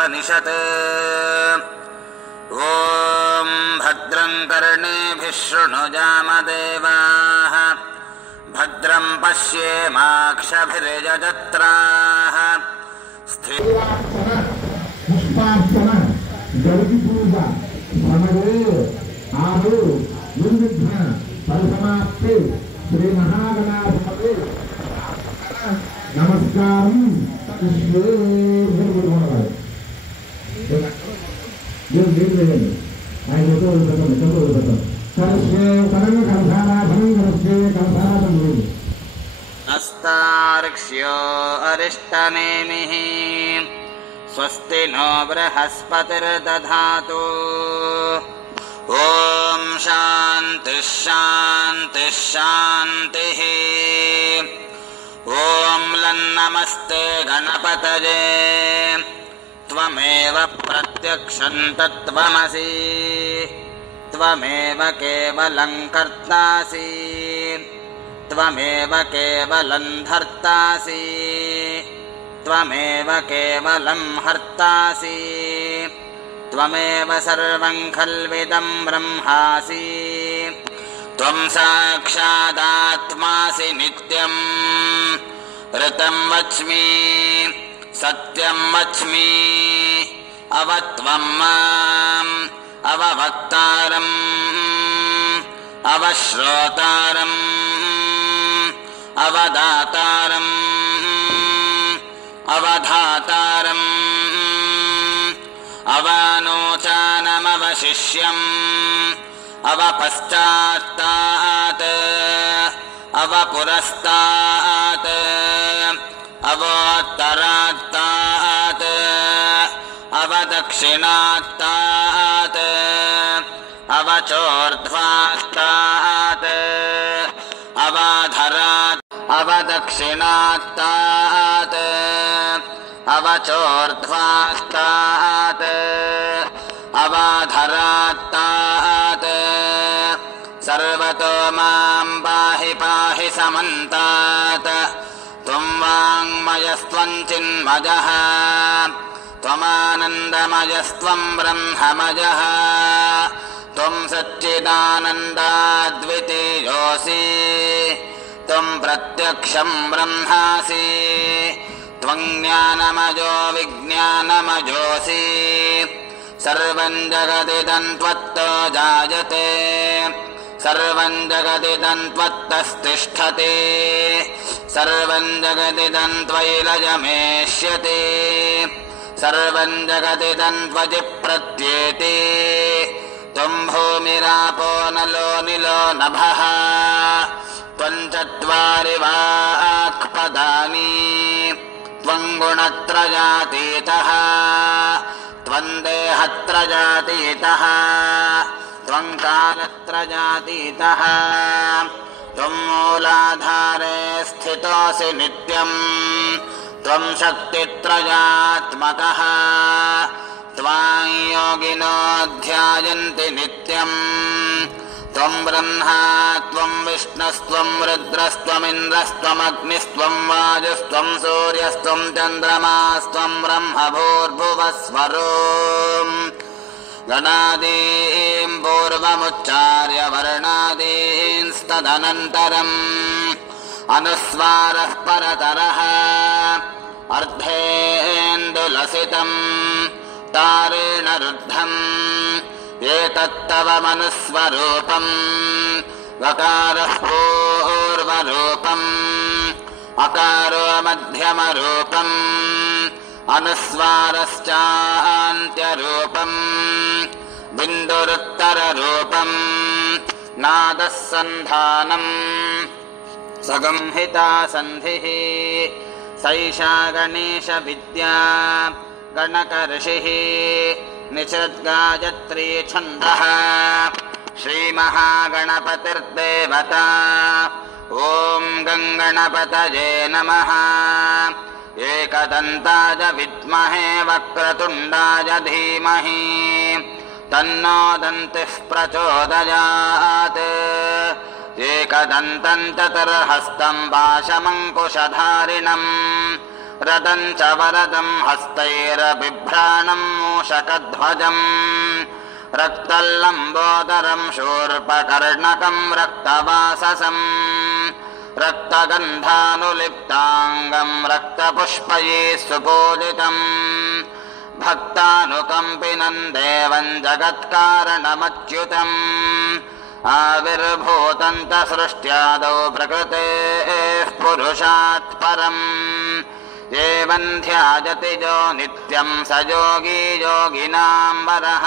कठोपनिषत्। ॐ भद्रं कर्णेभिः शृणुयामदेवाः भद्रं पश्येमाक्षभिर्यजत्राः पुष्पार्चन गरुड़ पूजा भमरे आदो निर्विघ्न परिसमाप्ति श्री महागणाधिपते नमस्कारं अस्तार्क्ष्यो अरिष्टनेमिः स्वस्ति नो बृहस्पतिर्दधातु। ॐ शान्तिः शान्तिः शान्तिः। ॐ लन्नमस्ते गणपतये त्वमेव प्रत्यक्षं तत्त्वमसि त्वमेव केवलं कर्तासि त्वमेव केवलं धर्तासि त्वमेव केवलं हर्तासि त्वमेव सर्वं खल्विदं ब्रह्मासि त्वं साक्षादात्मासि नित्यं ऋतं वच्मि सत्यं वच्मि अवत्वं माम् अववक्तारम् अवश्रोतारम् अवदातारम् अवधातारम् अवानोचानमवशिष्यम् अवपश्चात्तात् अवपुरस्तात् अवोत्तरात्तात् अवदक्षिणात्तात् अवचोर्ध्वात्तात् अवाधरात् अवदक्षिणात्तात् अवचोर्ध्वात्तात् अवाधरात्तात् सर्वतो मां पाहि पाहि समन्तात् त्वं वाङ्मयस्त्वं चिन्मयः त्वमानन्दमयस्त्वं ब्रह्ममयः त्वं सच्चिदानन्दाद्वितीयोऽसि त्वं प्रत्यक्षं ब्रह्मासि त्वं ज्ञानमयो विज्ञानमयोऽसि सर्वं जगदिदं त्वत्तो जायते सर्वं जगदिदं त्वत्तस्तिष्ठति सर्वं जगदिदं त्वयि लयमेष्यति सर्वं जगदिदं त्वयि प्रत्येति त्वं भूमिरापो नलो निलो नभः त्वं चत्वारि वाक्पदानि त्वं गुणत्रयातीतः त्वं देहत्रयातीतः त्वं कालत्रयातीतः त्वं मूलाधारे स्थितोऽसि नित्यं त्वं शक्तित्रयात्मकः त्वां योगिनो ध्यायन्ति नित्यं त्वं ब्रह्मा त्वं विष्णुस्त्वं रुद्रस्त्वमिन्द्रस्त्वमग्निस्त्वं वायुस्त्वं सूर्यस्त्वं चन्द्रमास्त्वं ब्रह्मभूर्भुवस्वरोम् गणादीन् पूर्वमुच्चार्य वर्णादींस्तदनन्तरम् अनुस्वारः परतरः अर्धेन्दुलसितं तारेण रुद्धम् एतत्तव मनुस्वरूपम् वकारः पूर्वरूपम् अकारो मध्यमरूपम् अनुस्वारश्चान्त्यरूपम् बिन्दुरुत्तररूपम् नादः सन्धानम् सगंहिता सन्धिः सैषा गणेशविद्या गणकऋषिः निषद्गायत्री छन्दः श्रीमहागणपतिर्देवता ॐ गङ्गणपतये नमः एकदन्ताय विद्महे वक्रतुण्डाय धीमहि तन्नो दन्तिः प्रचोदयात् एकदन्तं चतुर्हस्तं पाशमङ्कुशधारिणम् रतं च वरदं हस्तैरबिभ्राणं मूषकध्वजं रक्तल्लम्बोदरं शूर्पकर्णकं रक्तवाससं रक्तगन्धानुलिप्ताङ्गं रक्तपुष्पैः सुपूजितं भक्तानुकम्पिनं देवं जगत्कारणमच्युतम् आविर्भूतं सृष्ट्यादौ प्रकृतेः पुरुषात् परम् एवं ध्यायति जो नित्यं स योगी योगिनां वरः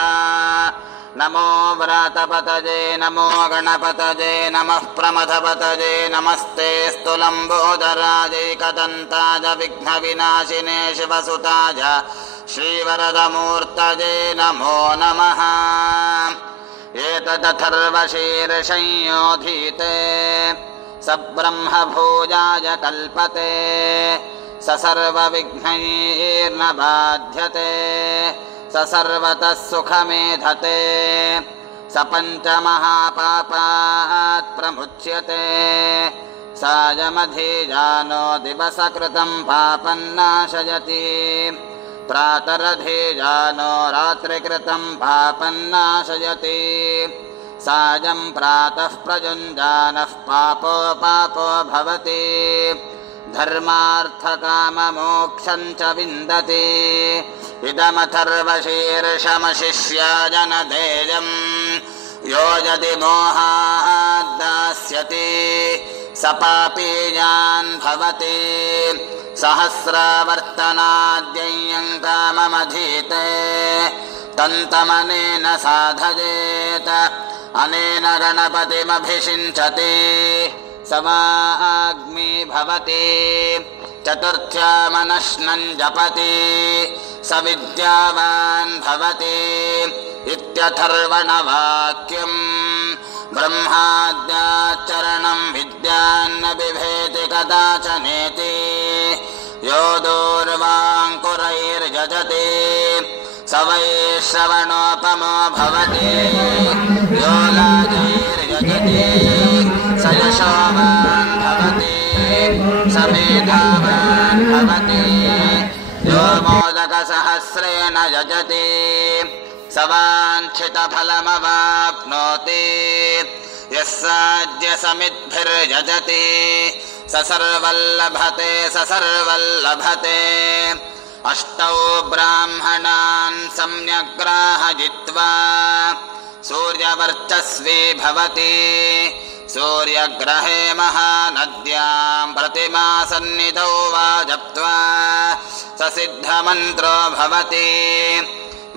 नमो व्रातपतये नमो गणपतये नमः प्रमथपतये नमस्ते स्तुलम्बोदराजैकदन्ताय विघ्नविनाशिने शिवसुताय श्रीवरदमूर्तये नमो नमः एतदथर्वशीर्षंयोधीते स ब्रह्मभूजाय कल्पते स सर्वविघ्नैर्न बाध्यते स सर्वतः सुखमेधते स पञ्चमहापापात् प्रमुच्यते सायमधिजानो दिवसकृतं पापं नाशयति प्रातरधिजानो रात्रिकृतं पापं नाशयति सायं प्रातः प्रयुञ्जानः पापो पापो भवति धर्मार्थकाममोक्षं च विन्दति इदमथर्वशीर्षमशिष्याय न देयं यो यदि मोहात् दास्यति स पापीयान् भवति सहस्रावर्तनाद्यय्यं काममधीते तन्तमनेन साधयेत अनेन गणपतिमभिषिञ्चति समाग्मी भवति चतुर्थ्यामनश्नं जपति स विद्यावान् भवति इत्यथर्वणवाक्यम् ब्रह्माद्याचरणं विद्यान्न बिभेति कदाचनेति यो दूर्वाङ्कुरैर्यजति स वै श्रवणोपमो भवति यो लाजैर्यजति स यशोवान् भवति स मेधावान् भवति यो मोदकसहस्रेण यजति स वाञ्छितफलमवाप्नोति यः साध्यसमिद्भिर्यजति स सर्वल्लभते स सर्वल्लभते अष्टौ ब्राह्मणान् सम्यग्राहयित्वा सूर्यवर्चस्वी भवति सूर्यग्रहे महानद्यां प्रतिमासन्निधौ वा जप्त्वा स सिद्धमन्त्रो भवति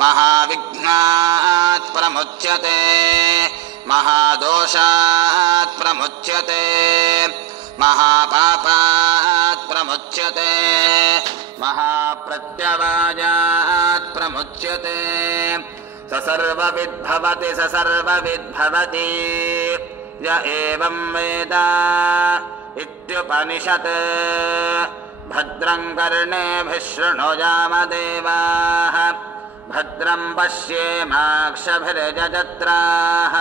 महाविघ्नात् प्रमुच्यते महादोषात् प्रमुच्यते महापापात् प्रमुच्यते महाप्रत्यवायात् प्रमुच्यते स सर्वविद्भवति स सर्वविद्भवति य एवं वेद इत्युपनिषत् भद्रं कर्णेभिः शृणुयामदेवाः भद्रं पश्येमाक्षभिर्यजत्राः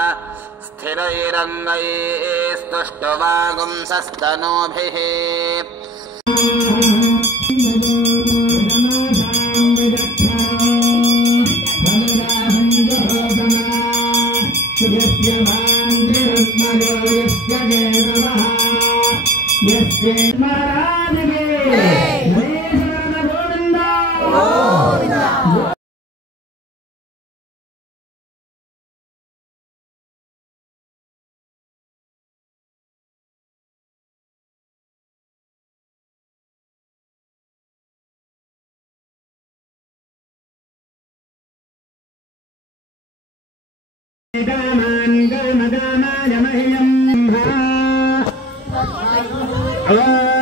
स्थिरैरङ्गैस्तुष्टुवागुंसस्तनूभिः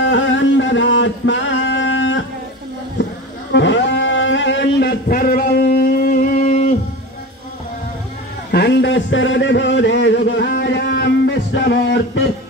आनन्दात्मा आनन्दसर्वम् अण्डस्तरदिभूतेषु गुहायां विश्वमूर्तिः